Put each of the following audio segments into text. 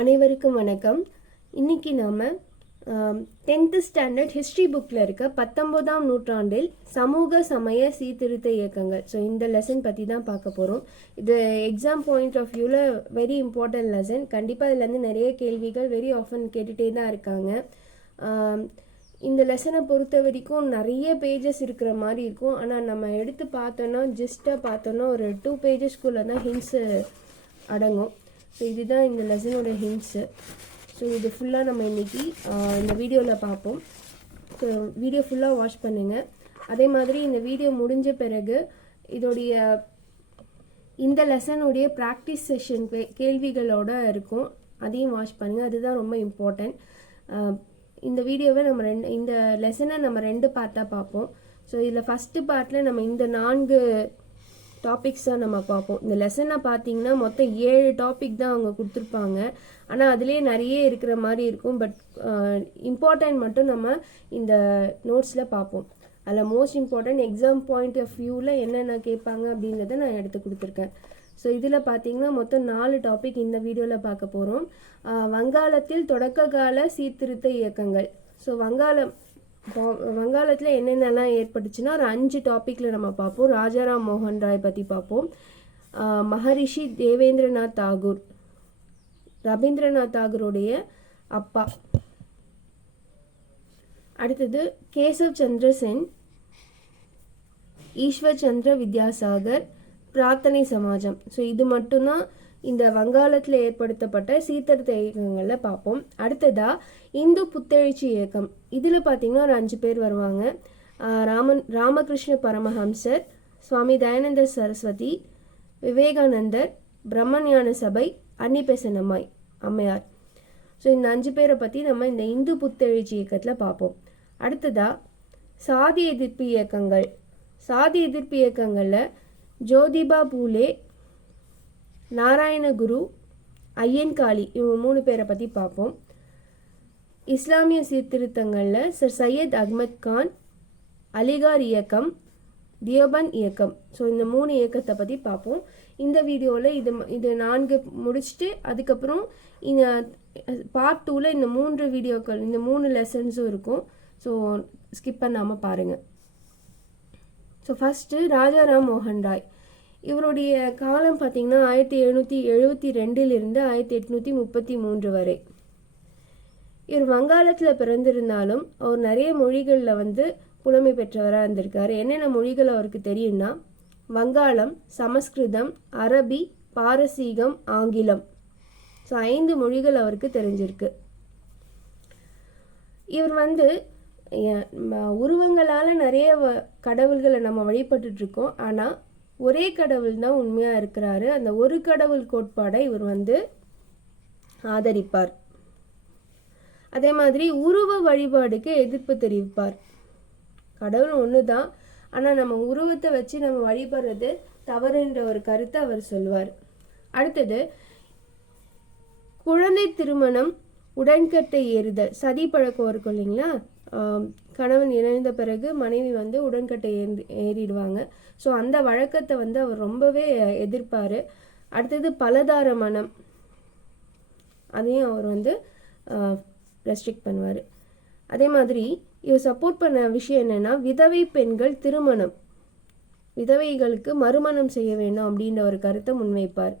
அனைவருக்கும் வணக்கம். இன்னைக்கு நாம் 10th ஸ்டாண்டர்ட் ஹிஸ்ட்ரி புக்கில் இருக்க 19ஆம் நூற்றாண்டில் சமூக சமய சீர்திருத்த இயக்கங்கள், ஸோ இந்த லெசன் பற்றி தான் பார்க்க போகிறோம். இது எக்ஸாம் பாயிண்ட் ஆஃப் வியூவில் வெரி இம்பார்ட்டன்ட் லெசன். கண்டிப்பாக இதுலேருந்து நிறைய கேள்விகள் வெரி ஆஃபன் கேட்டுகிட்டே தான் இருக்காங்க. இந்த லெசனை பொறுத்த வரைக்கும் நிறைய பேஜஸ் இருக்கிற மாதிரி இருக்கும். ஆனால் நம்ம எடுத்து பார்த்தோன்னா ஜஸ்ட்டாக பார்த்தோன்னா ஒரு 2 பேஜஸ்க்குள்ளே தான் ஹிண்ட்ஸு அடங்கும். ஸோ இதுதான் இந்த லெசனோட ஹிண்ட்ஸு. ஸோ இது ஃபுல்லாக நம்ம இன்றைக்கி இந்த வீடியோவில் பார்ப்போம். ஸோ வீடியோ ஃபுல்லாக வாட்ச் பண்ணுங்கள். அதே மாதிரி இந்த வீடியோ முடிஞ்ச பிறகு இந்த லெசனுடைய ப்ராக்டிஸ் செஷன் கேள்விகளோடு இருக்கும், அதையும் வாட்ச் பண்ணுங்கள். அதுதான் ரொம்ப இம்பார்ட்டன்ட். இந்த வீடியோவை இந்த லெசனை நம்ம 2 பார்ட்டாக பார்ப்போம். ஸோ இதில் ஃபஸ்ட்டு பார்ட்டில் நம்ம இந்த 4 டாபிக்ஸாக நம்ம பார்ப்போம். இந்த லெசனை பார்த்தீங்கன்னா மொத்தம் 7 டாபிக் தான் அவங்க கொடுத்துருப்பாங்க. ஆனால் அதுலேயே நிறைய இருக்கிற மாதிரி இருக்கும். பட் இம்பார்ட்டன்ட் மட்டும் நம்ம இந்த நோட்ஸில் பார்ப்போம். அதில் most important exam point of வியூவில் என்னென்ன கேட்பாங்க அப்படின்றத நான் எடுத்து கொடுத்துருக்கேன். ஸோ இதில் பார்த்தீங்கன்னா மொத்தம் 4 டாபிக் இந்த வீடியோவில் பார்க்க போகிறோம். வங்காளத்தில் தொடக்க கால சீர்திருத்த இயக்கங்கள். ஸோ வங்காளத்தில் என்னென்னலாம் ஏற்பட்டுச்சுன்னா ஒரு 5 டாப்பிக்கில் நம்ம பார்ப்போம். ராஜாராம் மோகன் ராய் பற்றி பார்ப்போம். மகரிஷி தேவேந்திரநாத் தாகூர், ரவீந்திரநாத் தாகூருடைய அப்பா. அடுத்தது கேசவ் சந்திர சென், ஈஸ்வர் சந்திர வித்யாசாகர், பிரார்த்தனை சமாஜம். ஸோ இது மட்டும்தான் இந்த வங்காளத்தில் ஏற்படுத்தப்பட்ட சீர்திருத்த இயக்கங்களில் பார்ப்போம். அடுத்ததாக இந்து புத்தெழுச்சி இயக்கம். இதில் பார்த்திங்கன்னா ஒரு 5 பேர் வருவாங்க. ராமகிருஷ்ண பரமஹம்சர், சுவாமி தயானந்த சரஸ்வதி, விவேகானந்தர், பிரம்மஞான சபை, அன்னிபெசன்ட் அம்மையார். ஸோ இந்த 5 பேரை பற்றி நம்ம இந்த இந்து புத்தெழுச்சி இயக்கத்தில் பார்ப்போம். அடுத்ததாக சாதி எதிர்ப்பு இயக்கங்கள். சாதி எதிர்ப்பு இயக்கங்களில் ஜோதிபா பூலே, நாராயணகுரு, ஐயன்காளி, இவங்க 3 பேரை பற்றி பார்ப்போம். இஸ்லாமிய சீர்திருத்தங்களில் சர் சையத் அகமத் கான், அலிகார் இயக்கம், தியோபந்த் இயக்கம். ஸோ இந்த 3 இயக்கத்தை பற்றி பார்ப்போம். இந்த வீடியோவில் இது 4 முடிச்சுட்டு அதுக்கப்புறம் இந்த பார்ட் 2ல் இந்த 3 வீடியோக்கள், இந்த 3 லெசன்ஸும் இருக்கும். ஸோ ஸ்கிப் பண்ணாமல் பாருங்கள். ஸோ ஃபஸ்ட்டு ராஜாராம் மோகன் ராய். இவருடைய காலம் பார்த்திங்கன்னா 1772 1833 வரை. இவர் வங்காளத்தில் பிறந்திருந்தாலும் அவர் நிறைய மொழிகளில் புலமை பெற்றவராக இருந்திருக்காரு. என்னென்ன மொழிகள் அவருக்கு தெரியும்னா வங்காளம், சமஸ்கிருதம், அரபி, பாரசீகம், ஆங்கிலம். ஸோ 5 மொழிகள் அவருக்கு தெரிஞ்சிருக்கு. இவர் உருவங்களால் நிறைய கடவுள்களை நம்ம வழிபட்டுருக்கோம். ஆனால் ஒரே கடவுள் தான் உண்மையாக இருக்கிறாரு. அந்த ஒரு கடவுள் கோட்பாடை இவர் ஆதரிப்பார். அதே மாதிரி உருவ வழிபாடுக்கு எதிர்ப்பு தெரிவிப்பார். கடவுள் ஒன்று தான், ஆனால் நம்ம உருவத்தை வச்சு நம்ம வழிபடுறது தவறுன்ற ஒரு கருத்தை அவர் சொல்வார். அடுத்தது குழந்தை திருமணம், உடன்கட்டை ஏறுதல், சதி பழக்கம் இருக்கும் இல்லைங்களா. கணவன் இறந்த பிறகு மனைவி உடன்கட்டை ஏறிடுவாங்க. ஸோ அந்த வழக்கத்தை அவர் ரொம்பவே எதிர்ப்பார். அடுத்தது பலதார மனம், அதையும் அவர் ரெஸ்ட்ரிக்ட் பண்ணுவார். அதே மாதிரி இவர் சப்போர்ட் பண்ண விஷயம் என்னென்னா விதவை பெண்கள் திருமணம், விதவைகளுக்கு மறுமணம் செய்ய வேண்டும் அப்படின்ற ஒரு கருத்தை முன்வைப்பார்.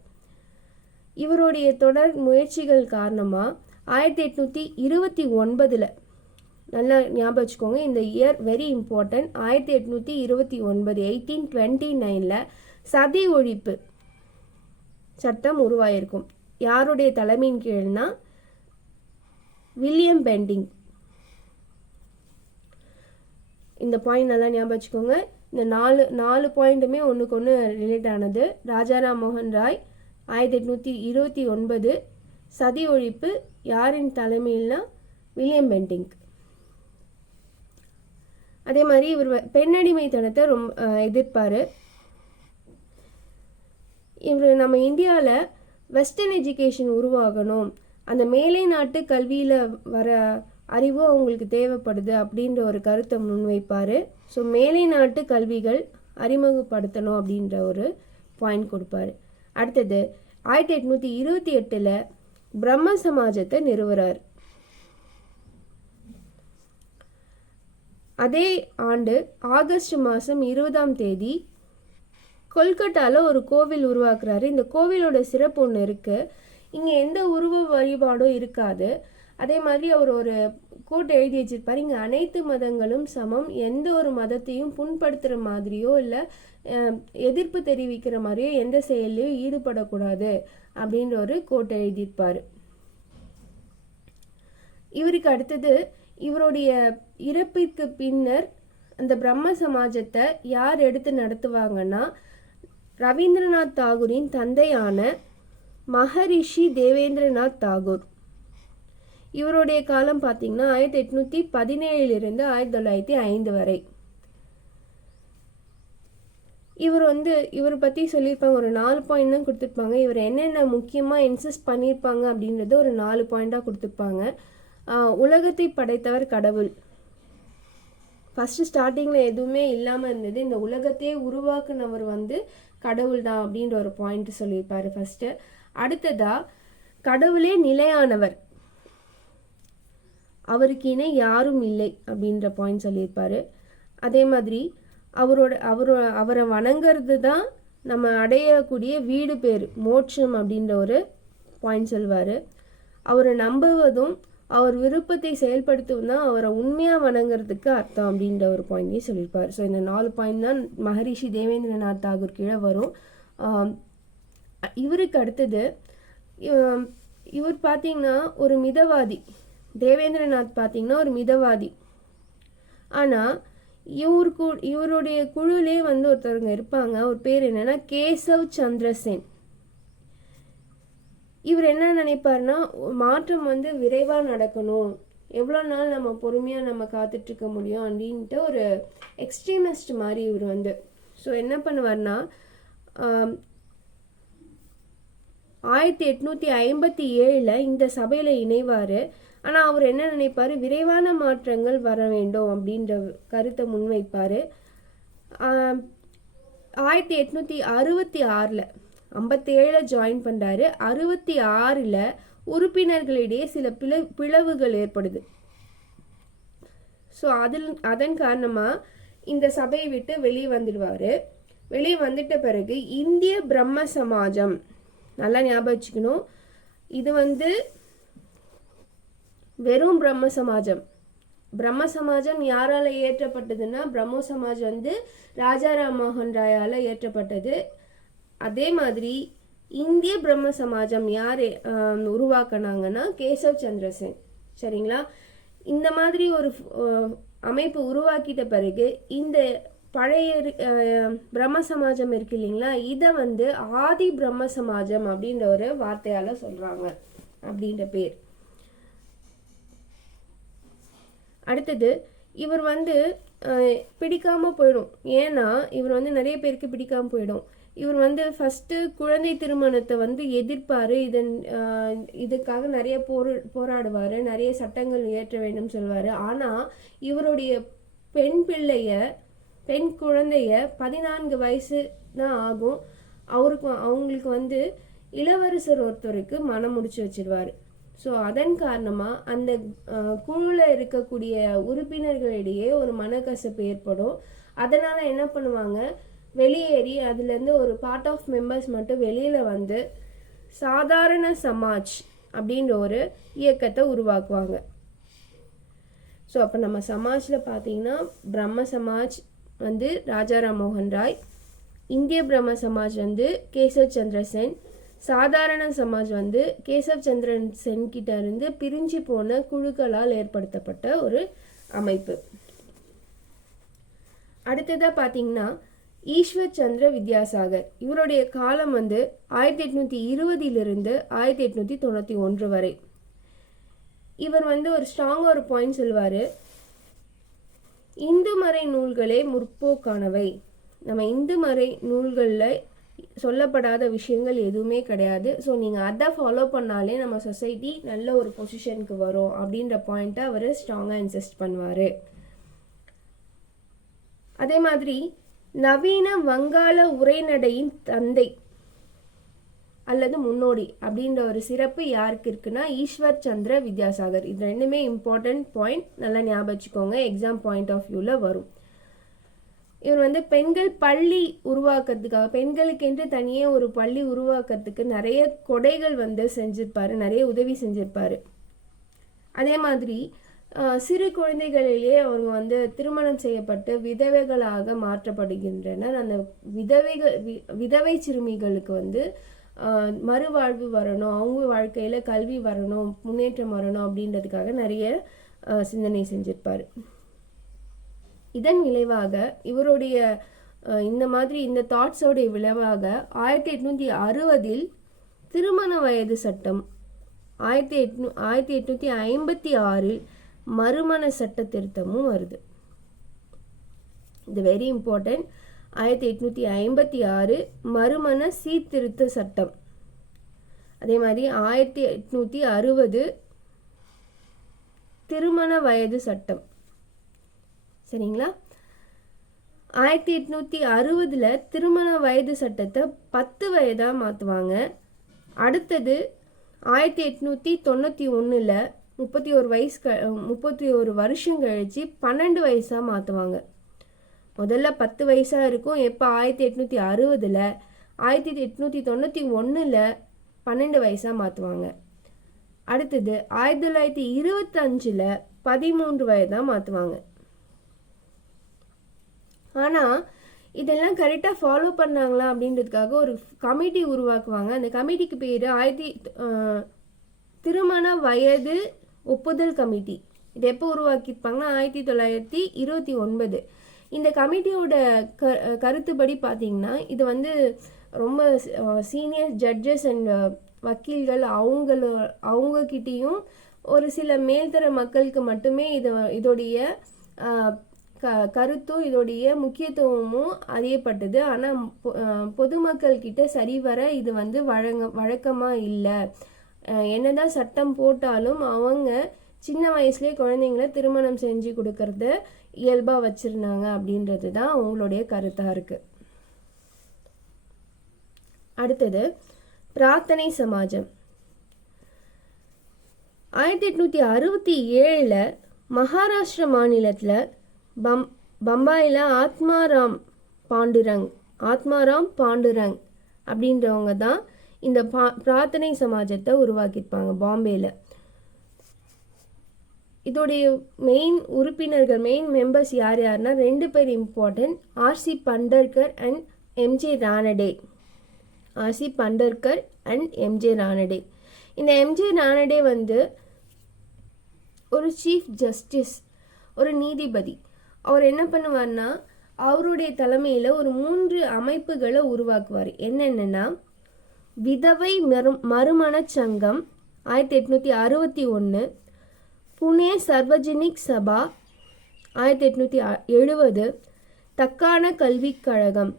இவருடைய தொடர் முயற்சிகள் காரணமாக 1829 நல்லா ஞாபகம் வச்சுக்கோங்க, இந்த இயர் வெரி இம்பார்ட்டன்ட். 1829 1829 சதி ஒழிப்பு சட்டம் உருவாயிருக்கும். யாருடைய தலைமையின் கீழ்னா வில்லியம் பெண்டிங். இந்த பாயிண்ட் நல்லா ஞாபகம் வச்சுக்கோங்க. இந்த 4 பாயிண்ட்டுமே ஒன்றுக்கு ஒன்று ரிலேட் ஆனது. ராஜாராம் மோகன் ராய் 1829 சதி ஒழிப்பு யாரின் தலைமையில்னா வில்லியம் பெண்டிங். அதே மாதிரி இவர் பெண்ணடிமைத்தனத்தை ரொம்ப எதிர்ப்பார். இவர் நம்ம இந்தியாவில் வெஸ்டர்ன் எஜுகேஷன் உருவாகணும், அந்த மேலை நாட்டு கல்வியில் வர அறிவு அவங்களுக்கு தேவைப்படுது அப்படின்ற ஒரு கருத்தை முன்வைப்பார். ஸோ மேலை நாட்டு கல்விகள் அறிமுகப்படுத்தணும் அப்படின்ற ஒரு பாயிண்ட் கொடுப்பாரு. அடுத்தது 1828 பிரம்ம சமாஜத்தை நிறுவுறார். அதே ஆண்டு ஆகஸ்ட் மாதம் 20ஆம் தேதி கொல்கட்டாவில் ஒரு கோவில் உருவாக்குறாரு. இந்த கோவிலோட சிறப்பு ஒன்று இருக்குது. இங்கே எந்த உருவ வழிபாடும் இருக்காது. அதே மாதிரி அவர் ஒரு கோட் எழுதி வச்சிருப்பார், இங்கே அனைத்து மதங்களும் சமம், எந்த ஒரு மதத்தையும் புண்படுத்துகிற மாதிரியோ இல்லை எதிர்ப்பு தெரிவிக்கிற மாதிரியோ எந்த செயல்லையும் ஈடுபடக்கூடாது அப்படின்ற ஒரு கோட் எழுதியிருப்பார். இவருக்கு அடுத்தது இவருடைய இறப்பிற்கு பின்னர் அந்த பிரம்ம சமாஜத்தை யார் எடுத்து நடத்துவாங்கன்னா ரவீந்திரநாத் தாகூரின் தந்தையான மகரிஷி தேவேந்திரநாத் தாகூர். இவருடைய காலம் பார்த்தீங்கன்னா 1817 1905 வரை. இவர் பற்றி சொல்லியிருப்பாங்க, ஒரு 4 பாயிண்ட் தான் கொடுத்துருப்பாங்க. இவர் என்னென்ன முக்கியமாக இன்சிஸ்ட் பண்ணியிருப்பாங்க அப்படின்றது ஒரு 4 பாயிண்டாக கொடுத்துருப்பாங்க. உலகத்தை படைத்தவர் கடவுள். ஃபஸ்ட்டு ஸ்டார்டிங்கில் எதுவுமே இல்லாமல் இருந்தது, இந்த உலகத்தையே உருவாக்குனவர் கடவுள் தான் அப்படின்ற ஒரு பாயிண்ட் சொல்லியிருப்பார் ஃபஸ்ட்டு. அடுத்ததாக கடவுளே நிலையானவர், அவருக்கு இணை யாரும் இல்லை அப்படின்ற பாயிண்ட் சொல்லியிருப்பார். அதே மாதிரி அவரை வணங்கிறது தான் நம்ம அடையக்கூடிய வீடு பேர் மோட்சம் அப்படின்ற ஒரு பாயிண்ட் சொல்வார். அவரை நம்புவதும் அவர் விருப்பத்தை செயல்படுத்தும் தான் அவரை உண்மையாக வணங்குறதுக்கு அர்த்தம் அப்படின்ற ஒரு பாயிண்ட்டையும் சொல்லியிருப்பார். ஸோ இந்த 4 பாயிண்ட் தான் மகரிஷி தேவேந்திரநாத் தாகூர் கீழே வரும். இவருக்கு அடுத்தது இவர் பார்த்தீங்கன்னா ஒரு மிதவாதி. தேவேந்திரநாத் பார்த்தீங்கன்னா ஒரு மிதவாதி. ஆனால் இவருடைய குழுலே ஒருத்தவங்க இருப்பாங்க, ஒரு பேர் என்னன்னா கேசவ் சந்திர சென். இவர் என்ன நினைப்பார்னா மாற்றம் விரைவாக நடக்கணும், எவ்வளோ நாள் நம்ம பொறுமையாக நம்ம காத்துட்ருக்க முடியும் அப்படின்ட்டு ஒரு எக்ஸ்ட்ரீமிஸ்ட் மாதிரி இவர் ஸோ என்ன பண்ணுவார்னா 1857 இந்த சபையில் இணைவார். ஆனால் அவர் என்ன நினைப்பார், விரைவான மாற்றங்கள் வர வேண்டும் அப்படின்ற கருத்தை முன்வைப்பார். 1866 57 ஜாயின் பண்ணுறாரு. 66 உறுப்பினர்களிடையே சில பிளவுகள் ஏற்படுது. ஸோ அதன் காரணமாக இந்த சபையை விட்டு வெளியே வந்துடுவார். வெளியே வந்துட்ட பிறகு இந்திய பிரம்ம சமாஜம், நல்லா ஞாபகம் வச்சுக்கணும், இது வெறும் பிரம்ம சமாஜம். பிரம்ம சமாஜம் யாரால் ஏற்றப்பட்டதுன்னா பிரம்ம சமாஜ் ராஜாராம் மோகன் ராயால் ஏற்றப்பட்டது. அதே மாதிரி இந்திய பிரம்ம சமாஜம் யார் உருவாக்குனாங்கன்னா கேசவ் சந்திர சென். சரிங்களா? இந்த மாதிரி ஒரு அமைப்பு உருவாக்கிட்ட பிறகு இந்த பழைய பிரம்ம சமாஜம் இருக்கு இல்லைங்களா, இதை ஆதி பிரம்ம சமாஜம் அப்படின்ற ஒரு வார்த்தையால் சொல்கிறாங்க அப்படின்ற பேர். அடுத்தது இவர் பிடிக்காமல் போயிடும். ஏன்னா இவர் நிறைய பேருக்கு பிடிக்காமல் போயிடும். இவர் ஃபஸ்ட்டு குழந்தை திருமணத்தை எதிர்ப்பார். இதுக்காக நிறைய போராடுவார், நிறைய சட்டங்கள் இயற்ற வேண்டும் சொல்வார். ஆனால் இவருடைய பெண் குழந்தைய 14 வயசு தான் ஆகும். அவங்களுக்கு இளவரசர் ஒருத்தருக்கு மனம் முடிச்சு வச்சிருவார். ஸோ அதன் காரணமாக அந்த குழுவில் இருக்கக்கூடிய உறுப்பினர்களிடையே ஒரு மனக்கசப்பு ஏற்படும். அதனால் என்ன பண்ணுவாங்க, வெளியேறி அதுலேருந்து ஒரு பார்ட் ஆஃப் மெம்பர்ஸ் மட்டும் வெளியில் சாதாரண சமாஜ் அப்படின்ற ஒரு இயக்கத்தை உருவாக்குவாங்க. ஸோ அப்போ நம்ம சமாஜில் பார்த்தீங்கன்னா பிரம்ம சமாஜ் ராஜாராம் மோகன் ராய், இந்திய பிரம்ம சமாஜ் கேசவ் சந்திர சென், சாதாரண சமாஜ் கேசவ் சந்திரன் சென் கிட்ட இருந்து பிரிஞ்சு போன குழுக்களால் ஏற்படுத்தப்பட்ட ஒரு அமைப்பு. அடுத்ததாக பார்த்தீங்கன்னா ஈஸ்வர் சந்திர வித்யாசாகர். இவருடைய காலம் 1820 1891 வரை. இவர் ஒரு ஸ்ட்ராங்காக ஒரு பாயிண்ட் சொல்வார், இந்து மறை நூல்களே முற்போக்கானவை. நம்ம இந்து மறை நூல்களில் சொல்லப்படாத விஷயங்கள் எதுவுமே கிடையாது. ஸோ நீங்கள் அதை ஃபாலோ பண்ணாலே நம்ம சொசைட்டி நல்ல ஒரு பொசிஷனுக்கு வரும் அப்படின்ற பாயிண்ட்டை அவர் ஸ்ட்ராங்காக இன்சிஸ்ட் பண்ணுவார். அதே மாதிரி நவீன வங்காள உரைநடையின் தந்தை அல்லது முன்னோடி அப்படின்ற ஒரு சிறப்பு யாருக்கு இருக்குன்னா ஈஸ்வர் சந்திர வித்யாசாகர். இது ரெண்டுமே இம்பார்ட்டன்ட் பாயிண்ட், நல்லா ஞாபகம் வச்சுக்கோங்க, எக்ஸாம் பாயிண்ட் ஆஃப் வியூவில் வரும். இவர் வந்து பெண்கள் பள்ளி உருவாக்குறதுக்காக, பெண்களுக்கென்று தனியே ஒரு பள்ளி உருவாக்குறதுக்கு நிறைய கொடைகள் வந்து செஞ்சிருப்பாரு, நிறைய உதவி செஞ்சிருப்பாரு. அதே மாதிரி சிறு குழந்தைகளிலேயே அவங்க வந்து திருமணம் செய்யப்பட்டு விதவைகளாக மாற்றப்படுகின்றனர். அந்த விதவை சிறுமிகளுக்கு வந்து மறுவாழ்வு வரணும், அவங்க வாழ்க்கையில் கல்வி வரணும், முன்னேற்றம் வரணும் அப்படின்றதுக்காக நிறைய சிந்தனை செஞ்சிருப்பார். இதன் விளைவாக இவருடைய இந்த மாதிரி இந்த தாட்ஸோடைய விளைவாக 1860 திருமண வயது சட்டம், 1856 மறுமண சட்ட திருத்தமும் வருது. இது வெரி இம்பார்ட்டன்ட். 1856 மறுமண சீர்திருத்த சட்டம். அதே மாதிரி 1860 திருமண வயது சட்டம். சரிங்களா? 1860 திருமண வயது சட்டத்தை 10 வயதாக மாற்றுவாங்க. அடுத்தது 1891 31 வருஷம் கழிச்சு 12 வயசாக மாற்றுவாங்க. முதல்ல 10 வயசாக இருக்கும். எப்போ? 1860. 1891 12 வயசாக மாற்றுவாங்க. அடுத்தது 1925 13 வயதாக மாற்றுவாங்க. ஆனால் இதெல்லாம் கரெக்டாக ஃபாலோ பண்ணாங்களா அப்படின்றதுக்காக ஒரு கமிட்டி உருவாக்குவாங்க. அந்த கமிட்டிக்கு பேர் திருமண வயது ஒப்புதல் கமிட்டி. இது எப்போ உருவாக்கியிருப்பாங்கன்னா 1929. இந்த கமிட்டியோட கருத்துப்படி பார்த்தீங்கன்னா இது வந்து ரொம்ப சீனியர் ஜட்ஜஸ் அண்ட் வக்கீல்கள் அவங்கக்கிட்டேயும் ஒரு சில மேல்தர மக்களுக்கு மட்டுமே இதோடைய கருத்தும் இதோடைய முக்கியத்துவமும் அறியப்பட்டது. ஆனால் பொதுமக்கள்கிட்ட சரிவர இது வந்து வழக்கமாக இல்லை. என்னதான் சட்டம் போட்டாலும் அவங்க சின்ன வயசுலேயே குழந்தைங்கள திருமணம் செஞ்சு கொடுக்கறத இயல்பாக வச்சுருந்தாங்க அப்படின்றது தான் அவங்களுடைய கருத்தாக இருக்குது. அடுத்தது பிரார்த்தனை சமாஜம். 1867 மகாராஷ்டிர மாநிலத்தில் பம்பாயில் ஆத்மாராம் பாண்டுரங் அப்படின்றவங்க தான் இந்த பிரார்த்தனை சமாஜத்தை உருவாக்கியிருப்பாங்க பாம்பேயில். இதோடைய மெயின் உறுப்பினர்கள், மெயின் மெம்பர்ஸ் யாருன்னா 2 பேர் important, RC Bhandarkar and MJ Ranade. RC Bhandarkar and MJ Ranade. இந்த எம்ஜே ரானடே வந்து ஒரு சீஃப் ஜஸ்டிஸ், ஒரு நீதிபதி. அவர் என்ன பண்ணுவார்னா அவருடைய தலைமையில் ஒரு 3 அமைப்புகளை உருவாக்குவார். என்னென்னா விதவை மறுமண சங்கம் 1861, புனே சர்வஜனிக் சபா 1870, தக்கான கல்விக் கழகம்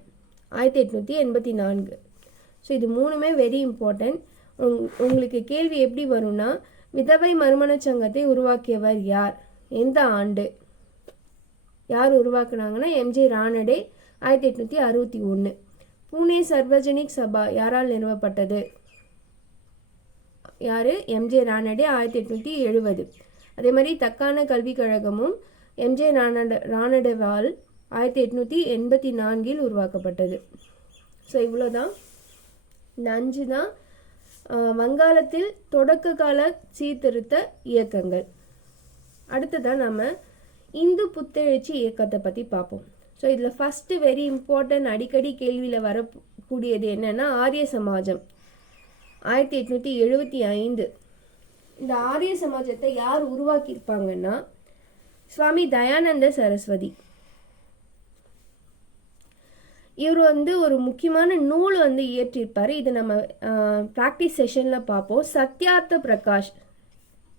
1884. ஸோ இது 3மே வெரி இம்பார்ட்டன்ட். உங்களுக்கு கேள்வி எப்படி வரும்னா விதவை மறுமண சங்கத்தை உருவாக்கியவர் யார், எந்த ஆண்டு, யார் உருவாக்குனாங்கன்னா எம்ஜே ரானடே 1861. புனே சர்வஜனிக் சபா யாரால் நிறுவப்பட்டது, யார், எம்ஜே ரானடே 1870. அதே மாதிரி தக்கான கல்விக் கழகமும் எம்ஜே ரானடேவால் 1884 உருவாக்கப்பட்டது. ஸோ இவ்வளோதான், இந்த 5 தான் வங்காளத்தில் தொடக்க கால சீர்திருத்த இயக்கங்கள். அடுத்ததான் நம்ம இந்து புத்தெழுச்சி இயக்கத்தை பற்றி பார்ப்போம். ஸோ இதில் ஃபஸ்ட்டு வெரி இம்பார்ட்டன்ட், அடிக்கடி கேள்வியில் வரக்கூடியது என்னென்னா ஆரிய சமாஜம் 1875. இந்த ஆரிய சமாஜத்தை யார் உருவாக்கியிருப்பாங்கன்னா சுவாமி தயானந்த சரஸ்வதி. இவர் வந்து ஒரு முக்கியமான நூல் வந்து இயற்றியிருப்பார். இது நம்ம ப்ராக்டிஸ் செஷனில் பார்ப்போம். சத்யார்த்த பிரகாஷ்,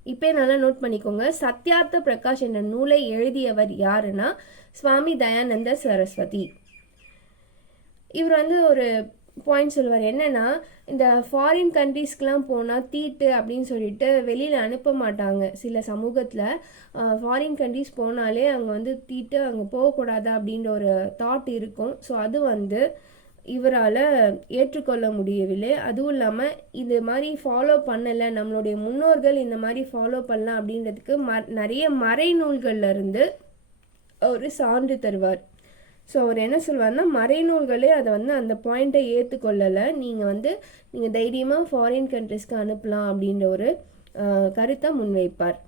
இப்போ நல்லா நோட் பண்ணிக்கோங்க. சத்யார்த்த பிரகாஷ் என்ற நூலை எழுதியவர் யாருன்னா சுவாமி தயானந்த சரஸ்வதி. இவர் வந்து ஒரு பாயிண்ட் சொல்லுவார். என்னென்னா இந்த ஃபாரின் கண்ட்ரீஸ்க்கெலாம் போனால் தீட்டு அப்படின்னு சொல்லிட்டு வெளியில் அனுப்ப மாட்டாங்க. சில சமூகத்தில் ஃபாரின் கண்ட்ரீஸ் போனாலே அங்கே வந்து தீட்டு, அங்கே போகக்கூடாது அப்படின்ற ஒரு தாட் இருக்கும். ஸோ அது வந்து இவரால் ஏற்றுக்கொள்ள முடியவில்லை. அதுவும் இல்லாமல் இது மாதிரி ஃபாலோ பண்ணலை, நம்மளுடைய முன்னோர்கள் இந்த மாதிரி ஃபாலோ பண்ணலாம் அப்படின்றதுக்கு நிறைய மறைநூல்கள்ல இருந்து ஒரு சான்று தருவார். ஸோ அவர் என்ன சொல்வார்னா, மறைநூல்களே அதை அந்த பாயிண்ட்டை ஏற்றுக்கொள்ளலை, நீங்கள் தைரியமாக ஃபாரின் கண்ட்ரிஸ்க்கு அனுப்பலாம் அப்படின்ற ஒரு கருத்தை முன்வைப்பார்.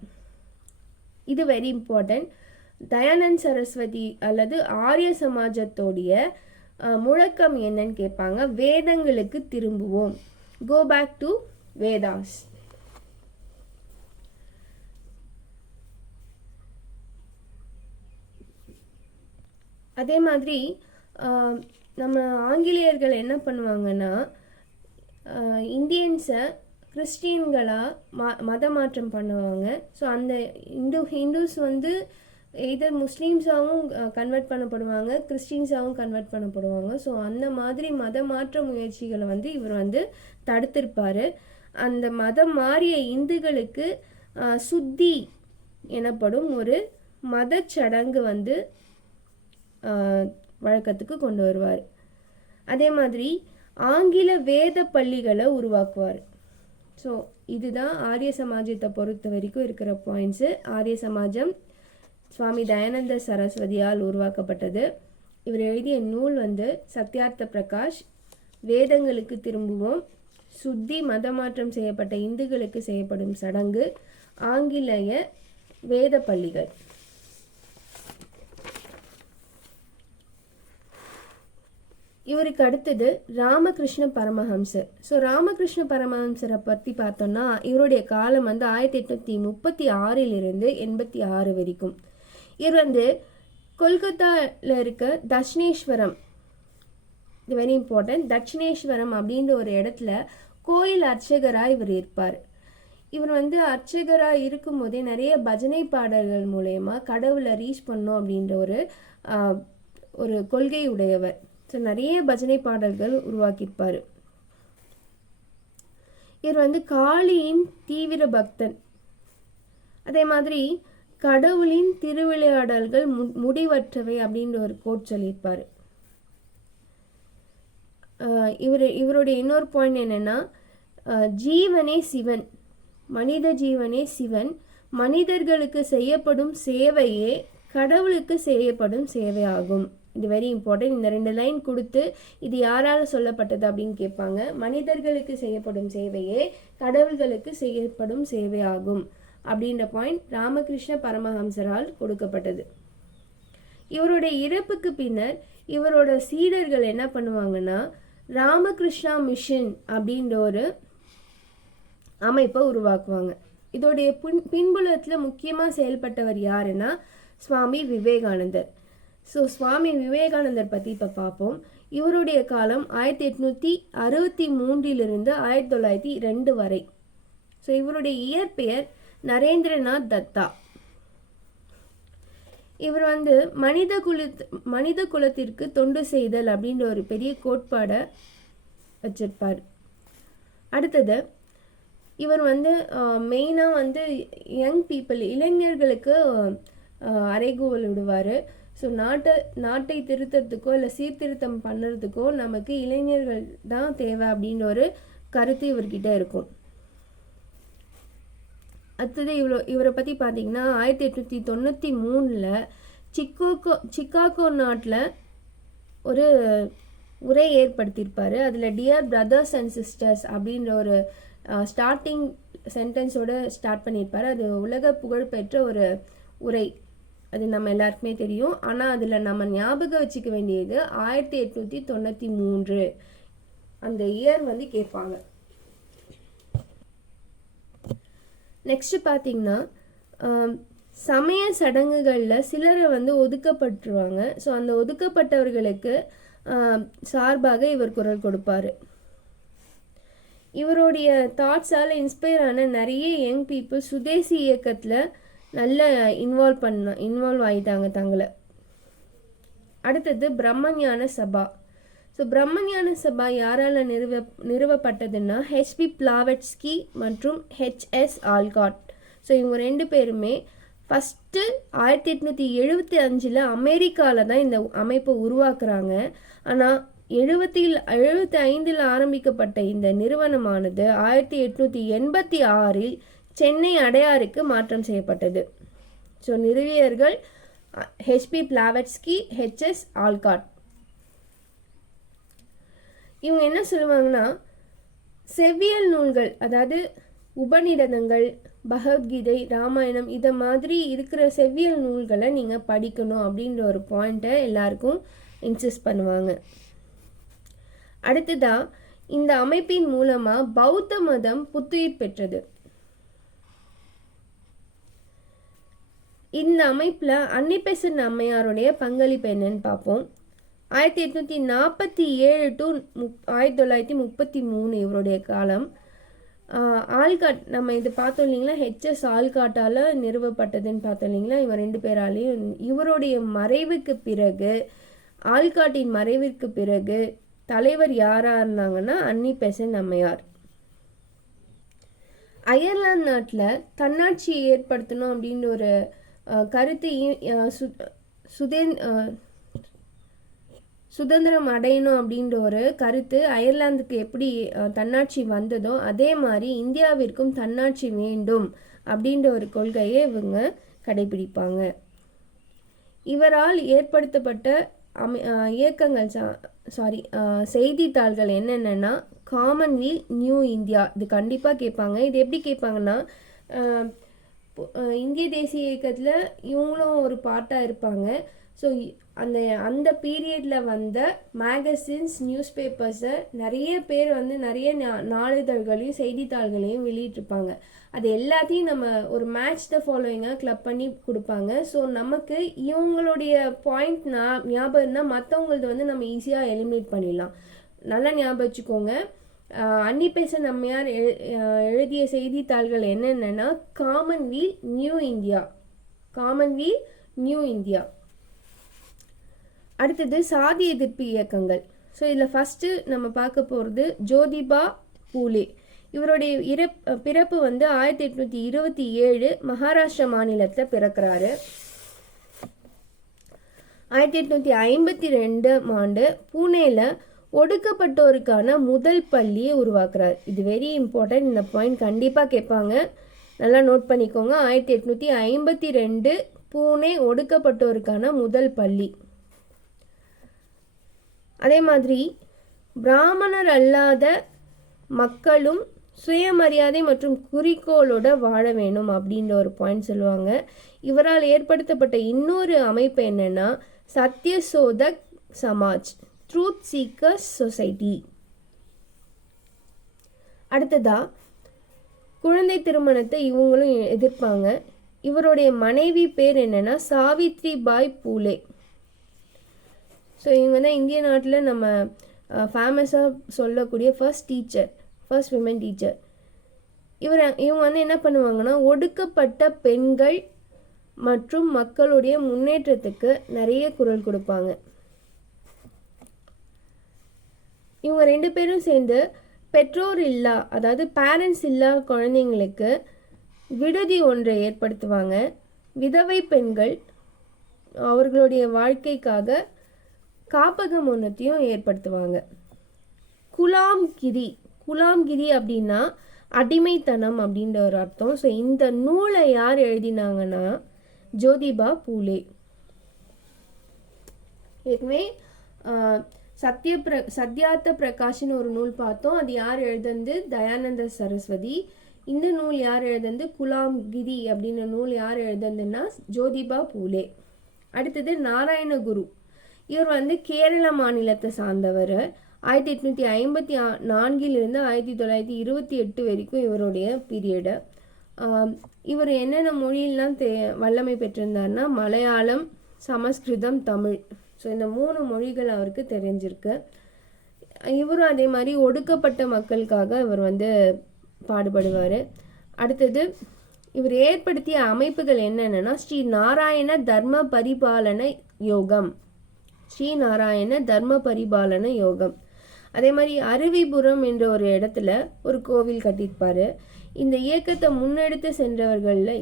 இது வெரி இம்பார்ட்டன்ட். தயானந்த் சரஸ்வதி அல்லது ஆரிய சமாஜத்தோடைய முழக்கம் என்னன்னு கேட்பாங்க. வேதங்களுக்கு திரும்புவோம், கோ பேக் டு வேதாஸ். அதே மாதிரி நம்ம ஆங்கிலேயர்கள் என்ன பண்ணுவாங்கன்னா, இந்தியன்ஸை கிறிஸ்டியன்களாக மத மாற்றம் பண்ணுவாங்க. ஸோ அந்த ஹிந்துஸ் எய்தர் முஸ்லீம்ஸாகவும் கன்வெர்ட் பண்ணப்படுவாங்க, கிறிஸ்டின்ஸாகவும் கன்வெர்ட் பண்ணப்படுவாங்க. ஸோ அந்த மாதிரி மத மாற்ற முயற்சிகளை இவர் தடுத்திருப்பார். அந்த மதம் மாறிய இந்துக்களுக்கு சுத்தி எனப்படும் ஒரு மத சடங்கு வழக்கத்துக்கு கொண்டு வருவார். அதே மாதிரி ஆங்கில வேத பள்ளிகளை உருவாக்குவார். ஸோ இதுதான் ஆரிய சமாஜத்தை பொறுத்த வரைக்கும் இருக்கிற பாயிண்ட்ஸு. ஆரிய சமாஜம் சுவாமி தயானந்த சரஸ்வதியால் உருவாக்கப்பட்டது. இவர் எழுதிய நூல் சத்யார்த்த பிரகாஷ், வேதங்களுக்கு திரும்புவோம், சுத்தி மதமாற்றம் செய்யப்பட்ட இந்துக்களுக்கு செய்யப்படும் சடங்கு, ஆங்கிலேய வேத பள்ளிகள். இவருக்கு அடுத்தது ராமகிருஷ்ண பரமஹம்சர். ஸோ ராமகிருஷ்ண பரமஹம்சரை பற்றி பார்த்தோம்னா, இவருடைய காலம் 1836 86 வரைக்கும். இவர் கொல்கத்தாவில் இருக்க தட்சிணேஸ்வரம், இது வெரி இம்பார்ட்டன்ட், தட்சிணேஸ்வரம் அப்படின்ற ஒரு இடத்துல கோயில் அர்ச்சகராக இவர் இருப்பார். இவர் அர்ச்சகராக இருக்கும்போதே நிறைய பஜனை பாடல்கள் மூலயமா கடவுளை ரீச் பண்ணோம் அப்படின்ற ஒரு கொள்கை உடையவர். ஸோ நிறைய பஜனை பாடல்கள் உருவாக்கியிருப்பார். இவர் காளியின் தீவிர பக்தன். அதே மாதிரி கடவுளின் திருவிளையாடல்கள் முடிவற்றவை அப்படின்ற ஒரு கோட் சொல்லியிருப்பார். இவருடைய இன்னொரு பாயிண்ட் என்னென்னா, ஜீவனே சிவன், மனித ஜீவனே சிவன், மனிதர்களுக்கு செய்யப்படும் சேவையே கடவுளுக்கு செய்யப்படும் சேவையாகும். இது வெரி இம்பார்ட்டன்ட். இந்த 2 லைன் கொடுத்து இது யாரால் சொல்லப்பட்டது அப்படின்னு கேட்பாங்க. மனிதர்களுக்கு செய்யப்படும் சேவையே கடவுள்களுக்கு செய்யப்படும் சேவையாகும் அப்படின்ற பாயிண்ட் ராமகிருஷ்ண பரமஹம்சரால் கொடுக்கப்பட்டது. இவருடைய இறப்புக்கு பின்னர் இவரோட சீடர்கள் என்ன பண்ணுவாங்கன்னா, ராமகிருஷ்ணா மிஷன் அப்படின்ற ஒரு அமைப்பை உருவாக்குவாங்க. இதோடைய பின்புலத்தில் முக்கியமாக செயல்பட்டவர் யாருன்னா சுவாமி விவேகானந்தர். ஸோ சுவாமி விவேகானந்தர் பற்றி இப்போ பார்ப்போம். இவருடைய காலம் 1863 1902 வரை. ஸோ இவருடைய இயற்பெயர் நரேந்திரநாத் தத்தா. இவர் மனித குலத்திற்கு தொண்டு செய்தல் அப்படின்ற ஒரு பெரிய கோட்பாடை வச்சிருப்பார். அடுத்தது இவர் மெயினாக யங் பீப்புள், இளைஞர்களுக்கு அறைகூவல் விடுவார். ஸோ நாட்டை திருத்தத்துக்கோ இல்லை சீர்திருத்தம் பண்ணுறதுக்கோ நமக்கு இளைஞர்கள் தான் தேவை அப்படின்ற ஒரு கருத்து இவர்கிட்ட இருக்கும். அடுத்தது இவரை பற்றி பார்த்தீங்கன்னா 1893 சிக்காகோ நாட்டில் ஒரு உரை ஏற்படுத்தியிருப்பார். அதில் டியர் பிரதர்ஸ் அண்ட் சிஸ்டர்ஸ் அப்படின்ற ஒரு ஸ்டார்டிங் சென்டென்ஸோடு ஸ்டார்ட் பண்ணியிருப்பார். அது உலக புகழ்பெற்ற ஒரு உரை, அது நம்ம எல்லாருக்குமே தெரியும். ஆனால் அதில் நம்ம ஞாபகம் வச்சுக்க வேண்டியது 1893 அந்த இயர் கேட்பாங்க. நெக்ஸ்ட் பார்த்தீங்கன்னா, சமய சடங்குகளில் சிலரை ஒதுக்கப்பட்டுருவாங்க. ஸோ அந்த ஒதுக்கப்பட்டவர்களுக்கு சார்பாக இவர் குரல் கொடுப்பார். இவருடைய தாட்ஸால் இன்ஸ்பயர் ஆன நிறைய யங் பீப்புள் சுதேசி இயக்கத்தில் நல்ல இன்வால்வ் ஆகிட்டாங்க தங்களை. அடுத்தது பிரம்மஞான சபா. ஸோ பிரம்மஞான சபா யாரால் நிறுவப்பட்டதுன்னா ஹெச்பி பிளாவட்ஸ்கி மற்றும் ஹெச்எஸ் ஆல்காட். ஸோ இவங்க 2 பேருமே ஃபஸ்ட்டு 1875 அமெரிக்காவில் தான் இந்த அமைப்பை உருவாக்குறாங்க. ஆனால் 1875 ஆரம்பிக்கப்பட்ட இந்த நிறுவனமானது 1886 சென்னை அடையாருக்கு மாற்றம் செய்யப்பட்டது. ஸோ நிறுவியர்கள் ஹெச்பி பிளாவட்ஸ்கி, ஹெச்எஸ் ஆல்காட். இவங்க என்ன சொல்லுவாங்கன்னா, செவ்வியல் நூல்கள், அதாவது உபநிடதங்கள், பகவத்கீதை, ராமாயணம், இதை மாதிரி இருக்கிற செவ்வியல் நூல்களை நீங்கள் படிக்கணும் அப்படின்ற ஒரு பாயிண்ட்டை எல்லாருக்கும் இன்சிஸ்ட் பண்ணுவாங்க. அடுத்ததா இந்த அமைப்பின் மூலமாக பௌத்த மதம் புத்துயிர் பெற்றது. இந்த அமைப்பில் அன்னிபெசன்ட் அம்மையாருடைய பங்களிப்பு என்னன்னு பார்ப்போம். 1847 டு 1933 இவருடைய காலம். ஆல்காட், நம்ம இது பார்த்தோம் இல்லைங்களா, ஹெச்எஸ் ஆல்காட்டால் நிறுவப்பட்டதுன்னு பார்த்தோம் இல்லைங்களா, இவன் 2 பேராலையும். இவருடைய மறைவுக்கு பிறகு, ஆல்காட்டின் மறைவிற்கு பிறகு தலைவர் யாராக இருந்தாங்கன்னா அன்னிபெசன்ட் அம்மையார். அயர்லாந்து நாட்டில் தன்னாட்சியை ஏற்படுத்தணும் அப்படின்ற ஒரு கருத்து, சுதந்திரம் அடையணும் அப்படின்ற ஒரு கருத்து அயர்லாந்துக்கு எப்படி தன்னாட்சி வந்ததோ அதே மாதிரி இந்தியாவிற்கும் தன்னாட்சி வேண்டும் அப்படின்ற ஒரு கொள்கையை இவங்க கடைபிடிப்பாங்க. இவரால் ஏற்படுத்தப்பட்ட இயக்கங்கள், செய்தித்தாள்கள் என்னென்னா காமன்வெல்த், நியூ இந்தியா. இது கண்டிப்பாக கேட்பாங்க. இது எப்படி கேட்பாங்கன்னா, இந்திய தேசிய இயக்கத்தில் இவங்களும் ஒரு பார்ட்டாக இருப்பாங்க. ஸோ அந்த பீரியடில் வந்த மேகசின்ஸ், நியூஸ் பேப்பர்ஸை நிறைய பேர் வந்து நிறைய நாளிதழ்களையும் செய்தித்தாள்களையும் வெளியிட்டிருப்பாங்க. அது எல்லாத்தையும் நம்ம ஒரு மேட்ச் த ஃபாலோயிங்காக கிளப் பண்ணி கொடுப்பாங்க. ஸோ நமக்கு இவங்களுடைய பாயிண்ட் ஞாபகம் இருந்தால் மற்றவங்களது வந்து நம்ம ஈஸியாக எலிமினேட் பண்ணிடலாம். நல்லா ஞாபகம் வச்சுக்கோங்க. அன்னிபெசன்ட் அம்மையார் எழுதிய செய்தித்தாள்கள் என்னென்னா Commonwealth, new India. Commonwealth, new India. அடுத்தது சாதி எதிர்ப்பு இயக்கங்கள். ஸோ இதில் ஃபஸ்ட்டு நம்ம பார்க்க போகிறது ஜோதிபா பூலே. இவருடைய பிறப்பு வந்து 1827 மகாராஷ்டிரா மாநிலத்தில் பிறக்கிறாரு. 1852 ஆண்டு பூனேல ஒடுக்கப்பட்டோருக்கான முதல் பள்ளியை உருவாக்குறார். இது வெரி இம்பார்ட்டன்ட். இந்த பாயிண்ட் கண்டிப்பாக கேட்பாங்க, நல்லா நோட் பண்ணிக்கோங்க. 1852 பூனே ஒடுக்கப்பட்டோருக்கான முதல் பள்ளி. அதே மாதிரி பிராமணர் அல்லாத மக்களும் சுயமரியாதை மற்றும் குறிக்கோளோட வாழ வேணும் அப்படின்ற ஒரு பாயிண்ட் சொல்லுவாங்க. இவரால் ஏற்படுத்தப்பட்ட இன்னொரு அமைப்பு என்னன்னா Satyashodhak Samaj, truth seekers society. அடுத்ததா குழந்தை திருமணத்தை இவங்களும் எதிர்ப்பாங்க. இவருடைய மனைவி பேர் என்னன்னா சாவித்ரி பாய் பூலே. ஸோ இவங்க தான் இந்திய நாட்டில் நம்ம ஃபேமஸாக சொல்லக்கூடிய ஃபர்ஸ்ட் விமன் டீச்சர். இவங்க வந்து என்ன பண்ணுவாங்கன்னா, ஒடுக்கப்பட்ட பெண்கள் மற்றும் மக்களுடைய முன்னேற்றத்துக்கு நிறைய குரல் கொடுப்பாங்க. இவங்க 2 பேரும் சேர்ந்து பெற்றோர் இல்லா, அதாவது பேரண்ட்ஸ் இல்லா குழந்தைங்களுக்கு விடுதி ஒன்றை ஏற்படுத்துவாங்க. விதவை பெண்கள் அவர்களுடைய வாழ்க்கைக்காக காப்பகம் ஒன்றத்தையும் ஏற்படுத்துவாங்க. குலாம்கிரி அப்படின்னா அடிமைத்தனம் அப்படின்ற ஒரு அர்த்தம். ஸோ இந்த நூலை யார் எழுதினாங்கன்னா ஜோதிபா பூலே. ஏற்கனவே சத்யார்த்த பிரகாஷ்னு ஒரு நூல் பார்த்தோம். அது யார் எழுதுந்து? தயானந்த சரஸ்வதி. இந்த நூல் யார் எழுதுந்து? குலாம்கிரி அப்படின்ற நூல் யார் எழுதுந்துன்னா ஜோதிபா பூலே. அடுத்தது நாராயணகுரு. இவர் வந்து கேரள மாநிலத்தை சார்ந்தவர். 1854 1928 வரைக்கும் இவருடைய பீரியடு. இவர் என்னென்ன மொழியெல்லாம் வல்லமை பெற்றிருந்தார்னா மலையாளம், சமஸ்கிருதம், தமிழ். ஸோ இந்த 3 மொழிகள் அவருக்கு தெரிஞ்சிருக்கு. இவரும் அதே மாதிரி ஒடுக்கப்பட்ட மக்களுக்காக இவர் வந்து பாடுபடுவார். அடுத்தது இவர் ஏற்படுத்திய அமைப்புகள் என்னென்னா ஸ்ரீ நாராயண தர்ம பரிபாலன யோகம். அதே மாதிரி அருவிபுரம் என்ற ஒரு இடத்துல ஒரு கோவில் கட்டியிருப்பார். இந்த இயக்கத்தை முன்னெடுத்து சென்றவர்களில்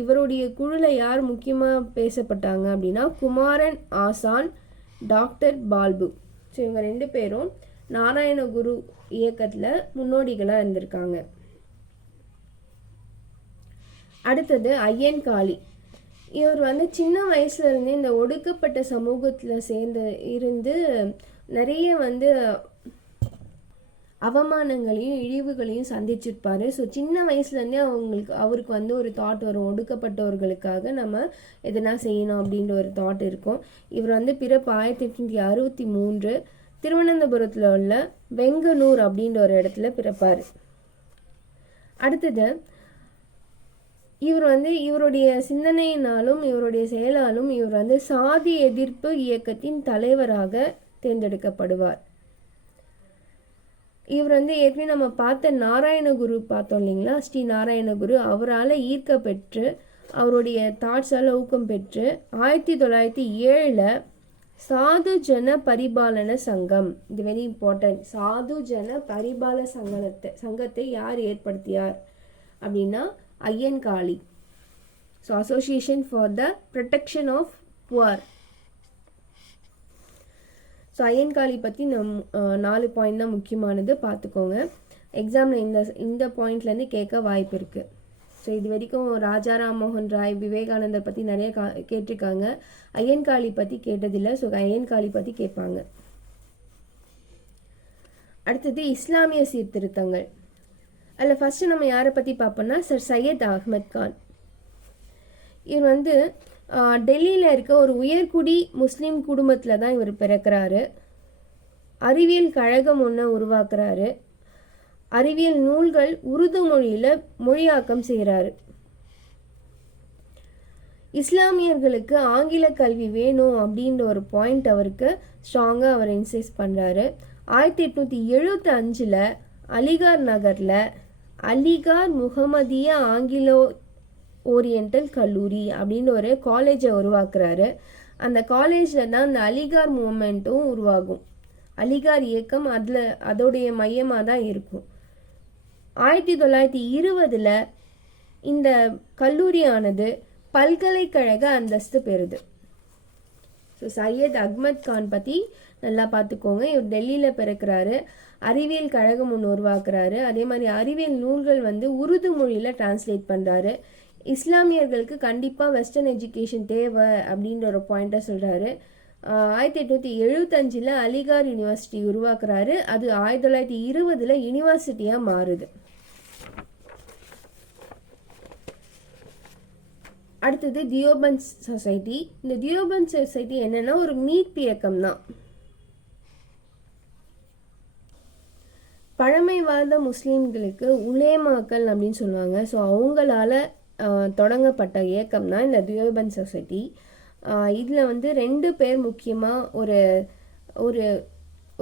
இவருடைய குழுல யார் முக்கியமாக பேசப்பட்டாங்க அப்படின்னா குமாரன் ஆசான், டாக்டர் பால்பு. ஸோ இவங்க 2 பேரும் நாராயணகுரு இயக்கத்தில் முன்னோடிகளாக இருந்திருக்காங்க. அடுத்தது ஐயன்காளி. இவர் வந்து சின்ன வயசுலேருந்தே இந்த ஒடுக்கப்பட்ட சமூகத்தில் இருந்து நிறைய வந்து அவமானங்களையும் இழிவுகளையும் சந்திச்சிருப்பார். ஸோ சின்ன வயசுலேருந்தே அவருக்கு வந்து ஒரு தாட் வரும், ஒடுக்கப்பட்டவர்களுக்காக நம்ம எதனா செய்யணும் அப்படின்ற ஒரு தாட் இருக்கும். இவர் வந்து பிறப்பு 1863 திருவனந்தபுரத்தில் உள்ள வெங்கனூர் அப்படின்ற ஒரு இடத்துல பிறப்பார். அடுத்தது இவர் வந்து இவருடைய சிந்தனையினாலும் இவருடைய செயலாலும் இவர் வந்து சாதி எதிர்ப்பு இயக்கத்தின் தலைவராக தேர்ந்தெடுக்கப்படுவார். இவர் வந்து ஏற்கனவே நம்ம பார்த்த நாராயணகுரு பார்த்தோம் இல்லைங்களா, ஸ்ரீ நாராயணகுரு, அவரால் ஈர்க்கப்பெற்று அவருடைய தாட்ஸால் ஊக்கம் பெற்று 1907 சாது ஜன பரிபாலன சங்கம், இது வெரி இம்பார்ட்டன்ட், சாது ஜன பரிபால சங்கத்தை யார் ஏற்படுத்தியார் அப்படின்னா Ayyankali. So association for the protection of poor. So Ayyankali பற்றி 4 பாயிண்ட் தான் முக்கியமானது, பார்த்துக்கோங்க. எக்ஸாமில் இந்த பாயிண்ட்லேருந்து கேட்க வாய்ப்பு இருக்குது. ஸோ இது வரைக்கும் ராஜா ராம்மோகன் ராய், விவேகானந்தர் பற்றி நிறைய கேட்டிருக்காங்க. ஐயன்காளி பற்றி கேட்டதில்லை. ஸோ ஐயன்காளி பற்றி கேட்பாங்க. அடுத்தது இஸ்லாமிய சீர்திருத்தங்கள். அதில் ஃபஸ்ட்டு நம்ம யாரை பற்றி பார்ப்போம்னா சர் சையத் அகமது கான். இவர் வந்து டெல்லியில் இருக்க ஒரு உயர்குடி முஸ்லீம் குடும்பத்தில் தான் இவர் பிறக்கிறாரு. அறிவியல் கழகம் ஒன்று உருவாக்குறாரு. அறிவியல் நூல்கள் உருது மொழியில் மொழியாக்கம் செய்கிறாரு. இஸ்லாமியர்களுக்கு ஆங்கில கல்வி வேணும் அப்படின்ற ஒரு பாயிண்ட் அவருக்கு ஸ்ட்ராங்காக அவர் இன்சைஸ் பண்ணுறாரு. 1875 அலிகார் நகரில் அலிகார் முகமதிய ஆங்கிலோ ஓரியண்டல் கல்லூரி அப்படின்னு ஒரு காலேஜை உருவாக்குறாரு. அந்த காலேஜில் தான் அந்த அலிகார் மூமெண்ட்டும் உருவாகும். அலிகார் இயக்கம் அதோடைய மையமாக தான் இருக்கும். 1920 இந்த கல்லூரியானது பல்கலைக்கழக அந்தஸ்து பெறுது. ஸோ சையத் அகமத் கான் பற்றி நல்லா பார்த்துக்கோங்க. இவர் டெல்லியில் பிறக்கிறாரு. அறிவியல் கழகம் ஒன்று உருவாக்குறாரு. அதே மாதிரி அறிவியல் நூல்கள் வந்து உருது மொழியில் டிரான்ஸ்லேட் பண்ணுறாரு. இஸ்லாமியர்களுக்கு கண்டிப்பாக வெஸ்டர்ன் எஜுகேஷன் தேவை அப்படின்ற ஒரு பாயிண்ட்டை சொல்கிறாரு. 1875 அலிகார் யூனிவர்சிட்டி உருவாக்குறாரு. அது 1920 யூனிவர்சிட்டியாக மாறுது. அடுத்தது தியோபந்த் சொசைட்டி. இந்த தியோபந்த் சொசைட்டி என்னன்னா ஒரு மீட்பு இயக்கம் தான். பழமைவாத முஸ்லீம்களுக்கு உலேமாக்கள் அப்படின்னு சொல்லுவாங்க. ஸோ அவங்களால தொடங்கப்பட்ட இயக்கம் தான் இந்த தியோபந்த் சொசைட்டி. இதில் வந்து 2 பேர் முக்கியமாக ஒரு ஒரு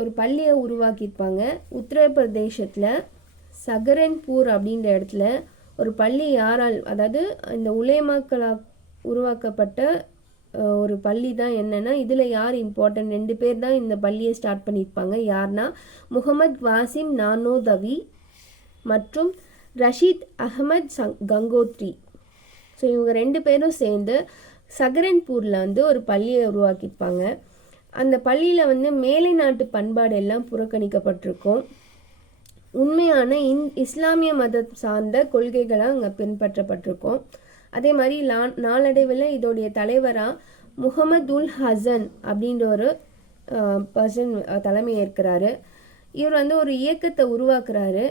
ஒரு பள்ளியை உருவாக்கியிருப்பாங்க. உத்தரப்பிரதேசத்தில் சகரன்பூர் அப்படின்ற இடத்துல ஒரு பள்ளி யாரால், அதாவது இந்த உலேமாக்களால் உருவாக்கப்பட்ட ஒரு பள்ளி தான். என்னென்னா இதில் யார் இம்பார்ட்டன்ட், 2 பேர் தான் இந்த பள்ளியை ஸ்டார்ட் பண்ணியிருப்பாங்க. யார்னா முகமது வாசிம் நானோதவி மற்றும் ரஷீத் அகமத் கங்கோத்ரி. ஸோ இவங்க 2 பேரும் சேர்ந்து சகரன்பூரில் வந்து ஒரு பள்ளியை உருவாக்கியிருப்பாங்க. அந்த பள்ளியில் வந்து மேலை நாட்டு பண்பாடு எல்லாம் புறக்கணிக்கப்பட்டிருக்கும். உண்மையான இஸ்லாமிய மதம் சார்ந்த கொள்கைகளாக அங்கே பின்பற்றப்பட்டிருக்கும். அதே மாதிரி நாளடைவில் இதோடைய தலைவராக முகமது உல் ஹசன் அப்படின்ற ஒரு பர்சன் தலைமை ஏற்கிறாரு. இவர் வந்து ஒரு இயக்கத்தை உருவாக்குறாரு.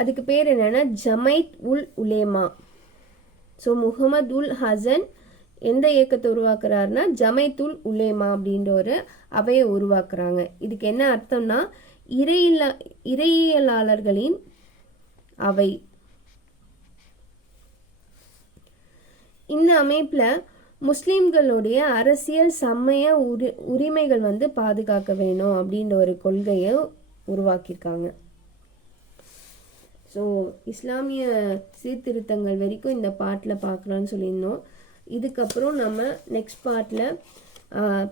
அதுக்கு பேர் என்னென்னா ஜமைத் உல் உலேமா. ஸோ முகமது உல் ஹசன் எந்த இயக்கத்தை உருவாக்குறாருன்னா ஜமைத் உல் உலேமா அப்படின்ற ஒரு அவையை உருவாக்குறாங்க. இதுக்கு என்ன அர்த்தம்னா இறையியலாளர்களின் அவை. இந்த அமைப்பில் முஸ்லீம்களுடைய அரசியல் சமய உரிமைகள் வந்து பாதுகாக்க வேணும் அப்படின்ற ஒரு கொள்கையை உருவாக்கியிருக்காங்க. ஸோ இஸ்லாமிய சீர்திருத்தங்கள் வரைக்கும் இந்த பாட்டில் பார்க்கலான்னு சொல்லியிருந்தோம். இதுக்கப்புறம் நம்ம நெக்ஸ்ட் பார்ட்டில்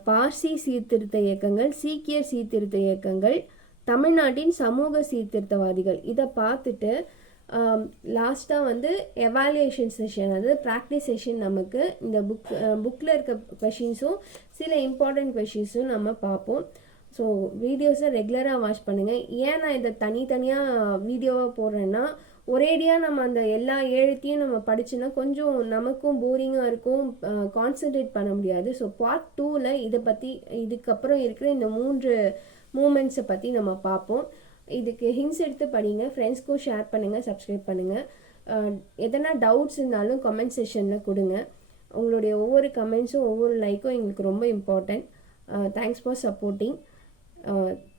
பார்சி சீர்திருத்த இயக்கங்கள், சீக்கியர் சீர்திருத்த இயக்கங்கள், தமிழ்நாட்டின் சமூக சீர்திருத்தவாதிகள், இதை பார்த்துட்டு லாஸ்ட்டாக வந்து எவாலுவேஷன் செஷன், அதாவது ப்ராக்டிஸ் செஷன், நமக்கு இந்த புக்கில் இருக்க கொஷின்ஸும் சில இம்பார்ட்டன்ட் கொஷின்ஸும் நம்ம பார்ப்போம். ஸோ வீடியோஸை ரெகுலராக வாட்ச் பண்ணுங்கள். ஏன் நான் இதை தனித்தனியாக வீடியோவாக போடுறேன்னா, ஒரேடியாக நம்ம அந்த எல்லா எழுத்தையும் நம்ம படிச்சுன்னா கொஞ்சம் நமக்கும் போரிங்காக இருக்கும், கான்சென்ட்ரேட் பண்ண முடியாது. ஸோ பார்ட் 2ல் இதை பற்றி இதுக்கப்புறம் இருக்கிற இந்த 3 மூமெண்ட்ஸை பற்றி நம்ம பார்ப்போம். இதுக்கு ஹிண்ட்ஸ் எடுத்து படிங்க, ஃப்ரெண்ட்ஸ்க்கும் ஷேர் பண்ணுங்கள், சப்ஸ்கிரைப் பண்ணுங்கள். எதனா டவுட்ஸ் இருந்தாலும் கமெண்ட் செஷனில் கொடுங்க. உங்களுடைய ஒவ்வொரு கமெண்ட்ஸும் ஒவ்வொரு லைக்கும் எங்களுக்கு ரொம்ப important. Thanks for supporting.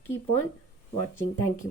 Keep on watching. Thank you.